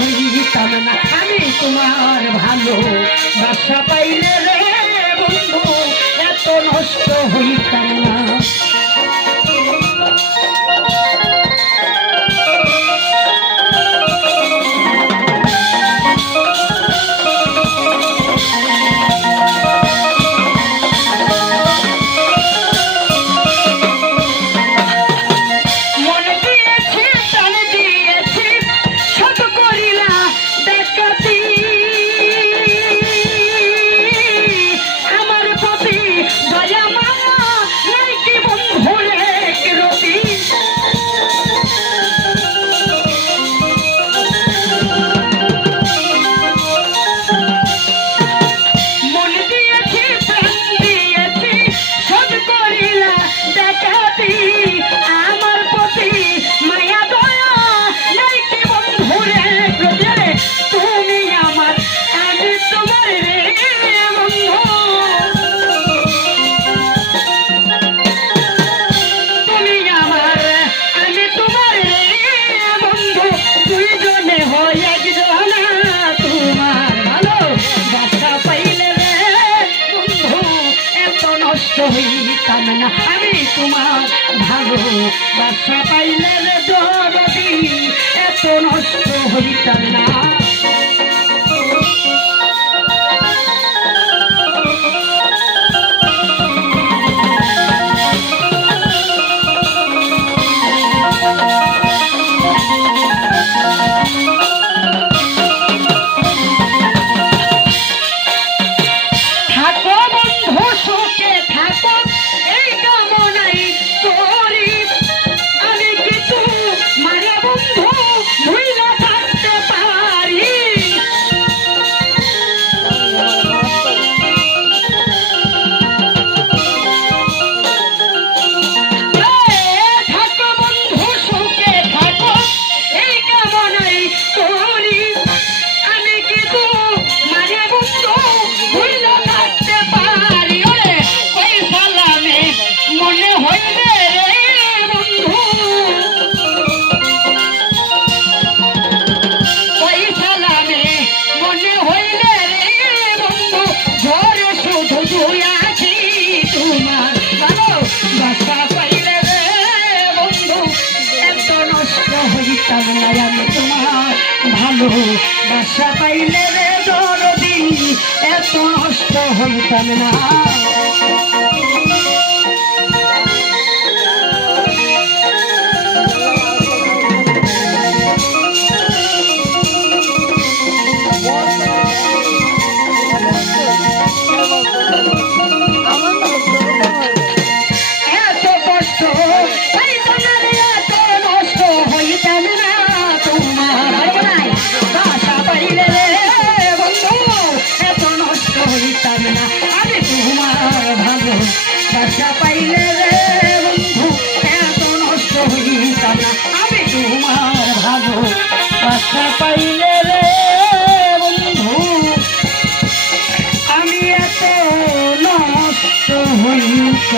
হইতাম না আমি তোমার ভালো বাসা পাইলে রে বন্ধু এত নষ্ট হইতাম না। হইতাম না আমি তোমার ভালো বাসা পাইলে রে দরদি এত নষ্ট হইতাম না। ভালো বাসা পাইলে রে দরদি এত নষ্ট হইতাম না। এত কষ্ট পাইতাম না রে এত নষ্ট হইতাম না বাসা পাইলে রে বন্ধু এত নষ্ট হইতাম না